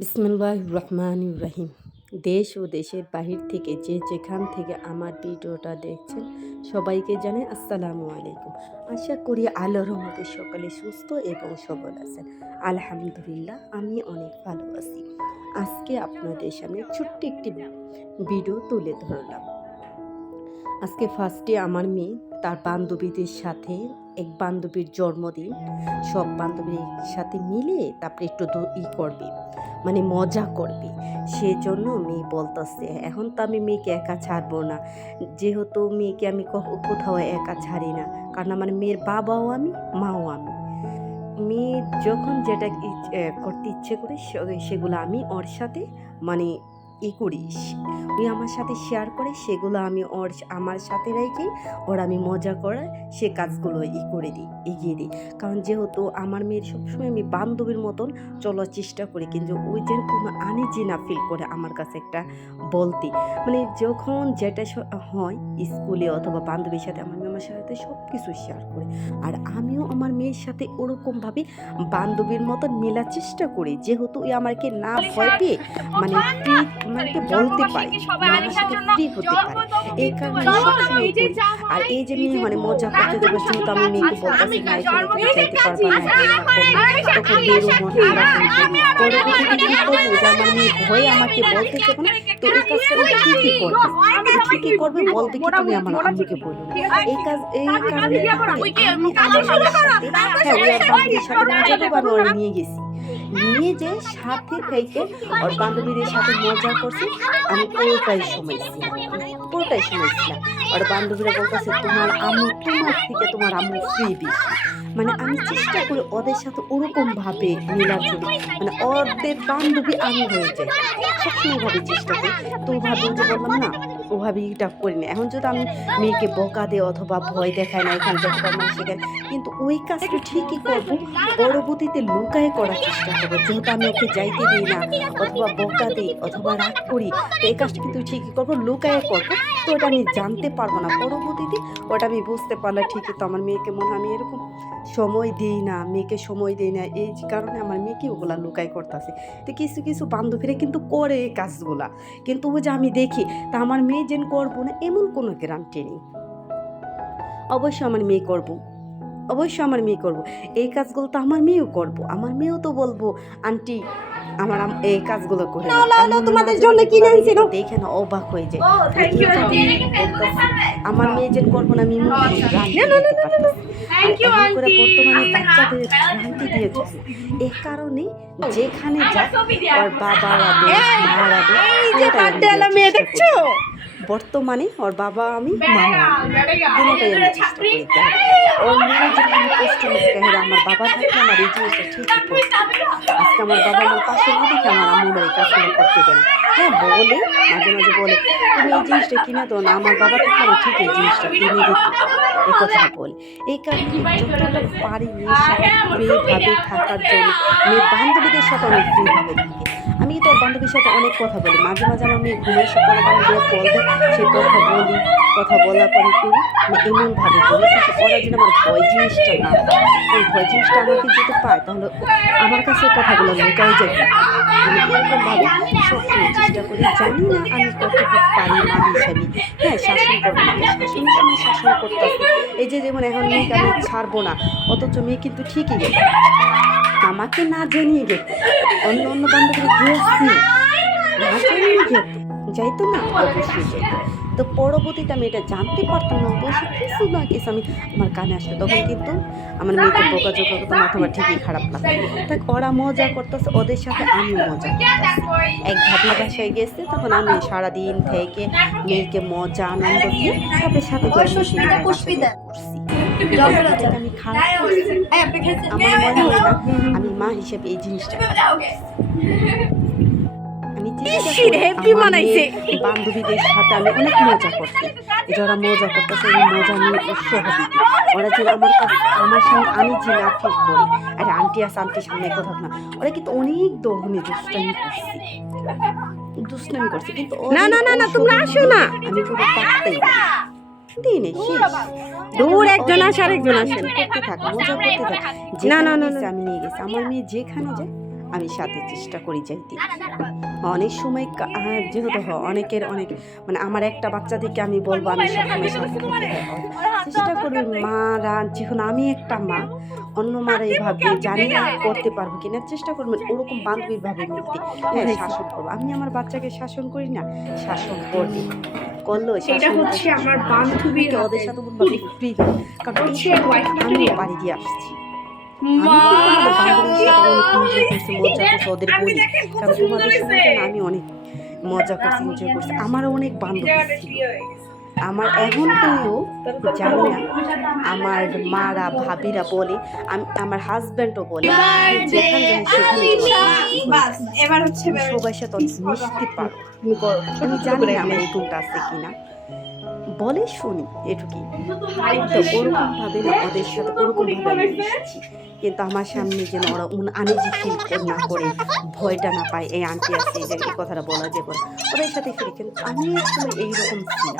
বিসমিল্লাহির রহমানির রহিম। দেশ ও দেশের বাহির থেকে যে যেখান থেকে আমার ভিডিওটা দেখছেন সবাইকে জানাই আসসালামু আলাইকুম। আশা করি আল্লাহর রহমতে সকলে সুস্থ এবং সবল আছেন। আলহামদুলিল্লাহ, আমি অনেক ভালো আছি। আজকে আপনাদের সামনে ছোট্ট একটি ভিডিও তুলে ধরলাম। আজকে ফার্স্টে আমার মেয়ে তার বান্ধবীদের সাথে, এক বান্ধবীর জন্মদিন, সব বান্ধবীর সাথে মিলে তারপরে একটু করবে, মানে মজা করবে। সেজন্য মেয়ে বলতেছে এখন তো আমি মেয়েকে একা ছাড়বো না, যেহেতু মেয়েকে আমি কোথাও একা ছাড়ি না, কারণ আমার মেয়ের বাবাও আমি, মাও আমি। মেয়ে যখন যেটা করতে ইচ্ছে করে সেগুলো আমি ওর সাথে মানে করি, ওই আমার সাথে শেয়ার করে, সেগুলো আমি আমার সাথে রেখে ওর আমি মজা করার সে কাজগুলো করে দিই, এগিয়ে দিই। কারণ যেহেতু আমার মেয়ের সবসময় আমি বান্ধবীর মতন চলার চেষ্টা করি, কিন্তু ওই যে কোনো আনইজি না ফিল করে আমার কাছে একটা বলতে, মানে যখন যেটা হয় স্কুলে অথবা বান্ধবীর সাথে, আমার মেয়ে আমার সাথে সব কিছু শেয়ার করে, আর আমিও আমার মেয়ের সাথে ওরকমভাবে বান্ধবীর মতন মেলার চেষ্টা করি, যেহেতু আমাকে না ভয় পেয়ে মানে ফ্রি মানে বলতে পারি, আমার সাথে ফ্রি হতে পারে, এই কারণে সবসময় করি। আর এই যে মেয়ে মানে মজা করতে যাবো, যেহেতু আমি মেয়েকে বলতেছি না এখানে তুমি যাইতে পারবা না, তখন বেরো মন খারাপ হয়ে যায়। পরবর্তীতে কি করবো যে আমার মেয়ে ভয়ে আমাকে বলতে চাবে না, তো এই কাজটা ও ঠিকই করবে, ঠিকই করবে, বলবে কি তুমি আমার আম্মুকে বলো না। এই কারণে আমি আমার সাথে, হ্যাঁ ওই বান্ধবীর সাথে মজা করবো, আমি ওরা নিয়ে গেছি, নিয়ে যে সাথে থেকে ওর বান্ধবীদের সাথে মজা করছি। আমি পুরোটাই সময় ছিলাম, ওর বান্ধবীরা বলতেছে তোমার থেকে তোমার আম্মু ফ্রি বেশি, মানে আমি চেষ্টা করি ওদের সাথে ওরকম ভাবে মিলার জন্য, মানে ওদের বান্ধবী আমি হয়ে যাই, সবসময় ভাবে চেষ্টা করি। তো ওভাবে যে বললাম না, ওভাবে এটা করি না। এখন যদি আমি মেয়েকে বকা দেয় অথবা ভয় দেখায় না, এখানে যেতে পারবো না সেখানে, কিন্তু ওই কাজটা ঠিকই করবো, পরবর্তীতে লুকায় করার চেষ্টা করবো। যেহেতু আমি ওকে যাইতে দিই না অথবা বকা দিই অথবা রাগ করি, তো এই কাজটা কিন্তু ঠিকই করবো, লুকায় করবো। তো ওটা আমি জানতে পারবো না, পরবর্তীতে ওটা আমি বুঝতে পারলে ঠিকই। তো আমার মেয়েকে মনে হয় আমি এরকম সময় দিই না, মেয়েকে সময় দিই না, এই কারণে আমার মেয়েকে ওগুলা লুকাই করতেছে। তো কিছু কিছু বান্ধবীরা কিন্তু করে এই কাজগুলা, কিন্তু ওই যে আমি দেখি, তা আমার মেয়ে যেন করবো না এমন কোনো গ্যারান্টি নেই। অবশ্যই আমার মেয়ে করবো, এই কাজগুলো তো আমার মেয়েও করবো, আমার মেয়েও তো বলবো আন্টি আমার এই কাজগুলো করে তোমাদের জন্য কিনে আনছি, দেখে না অবাক হয়ে যায়। আমার মেয়ে যেন করবো না, আমি করে বর্তমানে বাচ্চাদের ভ্রান্তি দিয়েছে। এই কারণে যেখানে যায় ওর বাবারা দেখছো, বর্তমানে ওর বাবা আমি মা দুটোটাই আমি চেষ্টা করি। ওর মেয়ে যেখানে কষ্ট নিচ্ছে, আমার বাবা থাকলে আমার এই জিনিসটা ঠিকই করছে। আজকে আমার বাবা আমার পাশে না দেখে আমার আম্মু এই কাজগুলো করতে দেয় না। হ্যাঁ বলে, মাঝে মাঝে বলে তুমি এই জিনিসটা কিনে দাও না, আমার বাবা থাকলে আমার ঠিক এই জিনিসটা কিনে দিত, এই কথাটা বলে। এই কারণে যতটা পারি মেয়ের সাথে ফ্রিভাবে থাকার জন্য, মেয়ের বান্ধবীদের সাথে অনেক ফ্রিভাবে থাকি। আমি তো বান্ধবীর সাথে অনেক কথা বলি, মাঝে মাঝে আমার মেয়ে ঘুমের সাথে বান্ধবীরা কল দেয়, সে কথা বলার পরে করি, আমি এমনভাবে করি কিন্তু ওরা যেন আমার ভয় জিনিসটা না পায়। ওই ভয় জিনিসটা আমাকে যদি পায় তাহলে আমার কাছে কথাগুলো লুকাই যায়। আমি এরকমভাবে সবসময় চেষ্টা করি, জানি না আমি কতটুকু পারি মা হিসাবে। হ্যাঁ শাসন করবো না, শাসনের সময় শাসন করতে হবে। এই যে যেমন এখন মেয়েকে আমি ছাড়বো না, অথচ মেয়ে কিন্তু ঠিকই গেছে, আমাকে না জানিয়ে যেত, অন্য বান্ধবীরা গিয়েছি না জানিয়ে যেত, যাইতো না, অবশ্যই যাইতো। তো পরবর্তীতে আমি এটা জানতে পারতাম না, অবশ্যই কিছু না কিছু আমি আমার কানে আসতো, তখন কিন্তু আমার মেয়েকে বোকাজোকা করতাম অথবা ঠিকই খারাপ লাগতো। তাই ওরা মজা করতেছে, ওদের সাথে আমি মজা করতেছি। এক ভাবির বাসায় গেছে, তখন আমি সারাদিন থেকে মেয়েকে মজা আনন্দ দিয়ে সবের সাথে করছি। আমি খারাপ আমার মনে হয় না আমি মা হিসেবে এই জিনিসটা বান্ধবীদের সাথে আমি অনেক মজা করছি, যারা মজা করতেছে মজা নিয়ে উৎসাহ দিতে, ওরা যে আমার সামনে আমি যে না ফিল করি, আরে আন্টি আছে আন্টির সামনে কথা না, ওরা কিন্তু অনেক ধরনের দুষ্টামি করছে কিন্তু তোমরা আসো না, আমি কোনো পারতেই দিনে দূর একজন আসে আরেকজন আসে করতে থাক, মজা করতে থাক। আমি নিয়ে গেছি, আমার মেয়ে যেখানে যায় আমি সাথে চেষ্টা করি যাইতে। অনেক সময় যেহেতু অনেকের অনেক মানে আমার একটা বাচ্চা থেকে আমি বলবো আমি সবসময় সাথে থাকতে চেষ্টা করি। মারা যখন আমি একটা মা, অন্য মারা এইভাবে জানি না করতে পারবো কিনা, চেষ্টা করবো ওরকম বান্ধবীর ভাবে মিলতে। হ্যাঁ, শাসন করবো। আমি আমার বাচ্চাকে শাসন করি না, শাসন করবে করলো। এটা হচ্ছে আমার বান্ধবীর ওদের সাথে বলবো ফ্রি, কারণ আমি বাড়ি দিয়ে আসছি। আমি অনেক মজা করছি, এনজয় করছি। আমারও অনেক বান্ধবী ছিল। আমার এখন তুইও জানি না, আমার মারা ভাবিরা বলে, আমার হাজব্যান্ডও বলে যেখানে এবার হচ্ছে সবার সাথে মিশতে পারো। আমি জানি না আমার এই গুণটা আছে কিনা, বলে শুনি এটুকুই। তো ওরকম ভাবে না ওদের সাথে ওরকম ভাবে আমি মিশছি, কিন্তু আমার সামনে যেন ওরা আনইজি ফিল না করে, ভয়টা না পায়। এই আন্টি আছে, এই কথাটা বলা যে বলে ওদের সাথে ফিরে। কিন্তু আমি আসলে এইরকম ছিলাম,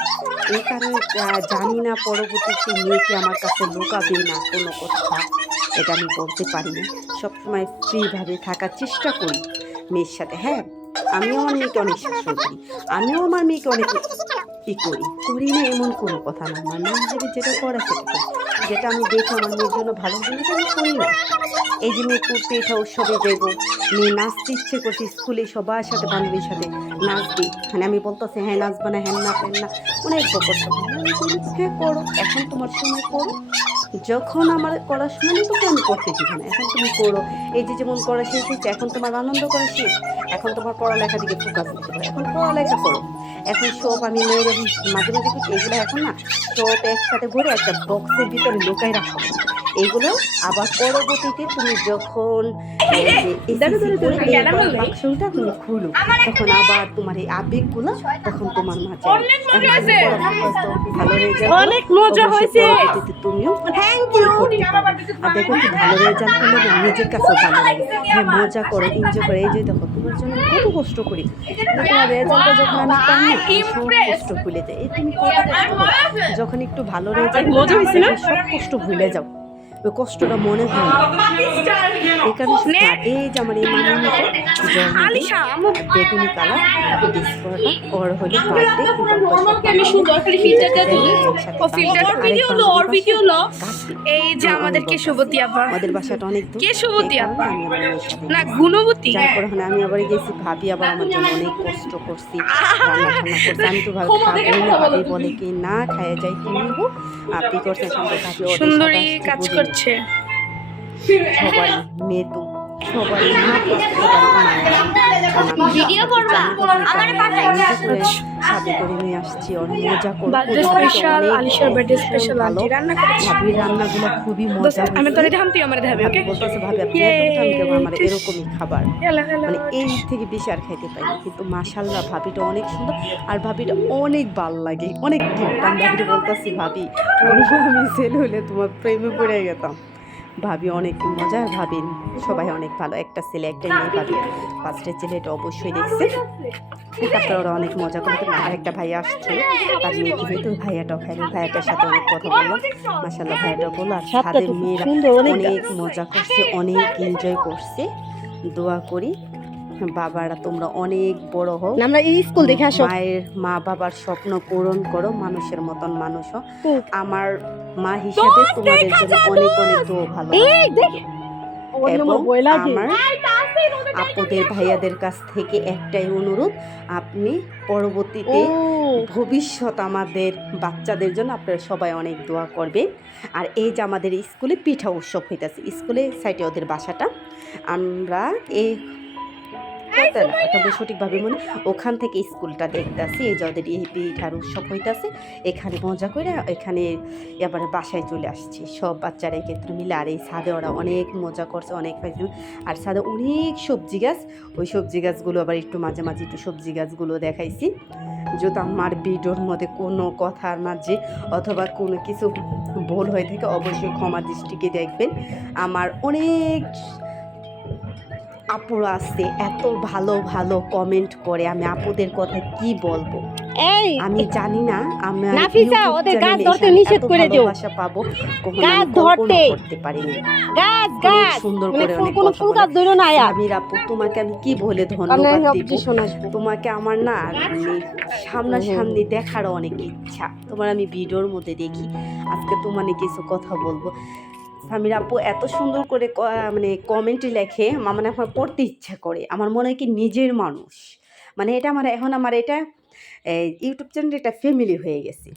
এই কারণে জানি না পরবর্তীতে মেয়েকে আমার কাছে লুকাবে না কোনো কথা, এটা আমি বলতে পারি না। সবসময় ফ্রিভাবে থাকার চেষ্টা করি মেয়ের সাথে। হ্যাঁ, আমিও আমার মেয়েকে অনেক শাসন করি, আমিও আমার মেয়েকে অনেক করি না এমন কোনো কথা না। আমার মেয়ে হিসেবে যেটা করা সেটা করি, যেটা আমি দেখি আমার মেয়ের জন্য ভালো জিনিস আমি করি না। এই যে মেয়ে করতে এটা উৎসবে যাবো, মেয়ে নাচতে ইচ্ছে করছি, স্কুলে সবার সাথে বান্ধবীর সাথে নাচবে, মানে আমি বলতেছি হ্যাঁ নাচবা না, হ্যাঁ না ফ্যান না, অনেক বকর। হ্যাঁ করো, এখন তোমার সময় করো, যখন আমার করার সময় নেই তোকে আমি করতে দিব না, এখন তুমি করো। এই যে যেমন করা শেষ হচ্ছে, এখন তোমার আনন্দ করা শেষ, এখন তোমার পড়ালেখার দিকে ফোকাস দিতে হবে, এখন পড়ালেখা করো। এখন সব আমি মেয়েরা মাঝে মাঝে করছি এগুলো, এখন না সব একসাথে ভরে একটা বক্সের ভিতরে লুকাই রাখো। এগুলো আবার পরবর্তীতে তুমি যখন বাক্সটা তুমি খুলো, তখন আবার তোমার এই আবেগগুলো তখন তোমার মাঝে ভালো রেজাল্ট, অনেক মজা হয়েছে, তুমিও আর দেখো কি ভালো রেজাল্ট করলে না নিজের কাছেও ভালো লাগে। হ্যাঁ, মজা করে এনজয় করে। এই যে দেখো তোমার জন্য কত কষ্ট করি, তোমার রেজাল্টটা যখন আমি পাই না সব কষ্ট ভুলে যাই। এই তুমি কত কষ্ট করো, যখন একটু ভালো রেজাল্ট মজা হয়েছে না সব কষ্ট ভুলে যাও, ওই কষ্টটা মনে হয় না। এই কারণে এই যে আমার এই বেগুনি কালার ডিসকোটা ওর হলো এই যে আমাদের কেশবতী আপা, আমাদের বাসাটা অনেক দূর, কেশবতী আপা না গুণবতী, তারপর আমি আবার গেছি, ভাবি আবার আমার জন্য অনেক কষ্ট করছি, রান্না টান্না করছি। আমি তো ভাবি বলে কি না খাইয়ে যাই নিব, আপনি করছেন সুন্দরী কাজ করছে সবাই মেয়ে তো সবাই ভিডিও করবা আমার সাথে করে নিয়ে আসছি, অনেক মজা করব। স্পেশাল আলিশার বার্থডে স্পেশাল আন্টি রান্না করেছে, ভাবির রান্নাগুলো খুবই মজা। আমি তোরে ধাম তুই আমারে ধাবে, ওকে বলতেছে ভাবি আপনি এত টান কেন, আমার এরকমই খাবার, মানে এই থেকে বেশি আর খাইতে পারি। কিন্তু মাশাআল্লাহ ভাবিটা অনেক সুন্দর, আর ভাবিটা অনেক ভালো লাগে, অনেক কিউট। আমি ভাবিটা বলতেছি ভাবি আমি ছেলে হলে তোমার প্রেমে পড়ে যেতাম। ভাবি অনেক মজার, ভাবি সবাই অনেক ভালো, একটা ছেলে একটা মেয়ে। ভাবি ফার্স্টের ছেলেটা অবশ্যই দেখছে, তারপরে ওরা অনেক মজা করতে। আর একটা ভাইয়া আসছিল, তার মেয়েকে মেয়ে, তো ভাইয়াটাও খাইলো, ভাইয়াটার সাথে অনেক কথা বললাম, মাশাআল্লাহ ভাইয়াটাও বললো। আর সাথে মেয়েরা অনেক মজা করছে, অনেক এনজয় করছে। দোয়া করি বাবারা তোমরা অনেক বড় হও, আমরা এই স্কুল দেখে আসো, মায়ের মা বাবার স্বপ্ন পূরণ করো, মানুষের মতন মানুষ হও। আমার মা হিসেবে তোমাদের জন্য অনেক অনেক দোয়া ভালো। এবং আমার আপুদের ভাইয়াদের কাছ থেকে একটাই অনুরোধ, আপনি পরবর্তীতে ভবিষ্যৎ আমাদের বাচ্চাদের জন্য আপনারা সবাই অনেক দোয়া করবেন। আর এই যে আমাদের স্কুলে পিঠা উৎসব হইতেছে, স্কুলে সাইডে ওদের বাসাটা, আমরা এই সঠিকভাবে মনে ওখান থেকে স্কুলটা দেখতেছি, এই যে ওদের এই পিঠার উৎসব হইতেছে, এখানে মজা করে এখানে এবারে বাসায় চলে আসছি সব বাচ্চারা একত্রে মিলে। আর এই ছাদে ওরা অনেক মজা করছে, অনেক পাইছে। আর ছাদে অনেক সবজি গাছ, ওই সবজি গাছগুলো আবার একটু মাঝে মাঝে একটু সবজি গাছগুলো দেখাইছি। যদি আমার ভিডিওর মধ্যে কোনো কথার মাঝে অথবা কোনো কিছু ভুল হয়ে থাকে অবশ্যই ক্ষমা দৃষ্টিকে দেখবেন। আমার অনেক আপুরা আছে এত ভালো ভালো কমেন্ট করে, আমি আপুদের কথা কি বলবো। এই আমি জানি না আমি নাফিসা, ওদের গাছ ধরতে নিষেধ করে দিও। ভাষা পাবো কখনো গাছ আমি ধরতে। কল্পনা করতে পারিনি। গাছ অনেক গাছ সুন্দর মানে করে ফুল অনেক কোনো কথা ফুল বলে। গাছ ধরো না আয়া। সামির আপু, তোমাকে আমি কি বলে কানে ধন্যবাদ সব দিব। কিছু শোনাসবো। তোমাকে আমার না সামনাসামনি দেখারও অনেক ইচ্ছা, তোমার আমি ভিডিওর মধ্যে দেখি। আজকে তোমার নিয়ে কিছু কথা বলবো। সামির আপু এত সুন্দর করে মানে কমেন্ট লেখে, মানে আমার পড়তে ইচ্ছা করে। আমার মনে হয় কি নিজের মানুষ, মানে এটা আমার এখন আমার এটা ইউটিউব চ্যানেল এটা ফ্যামিলি হয়ে গেছে।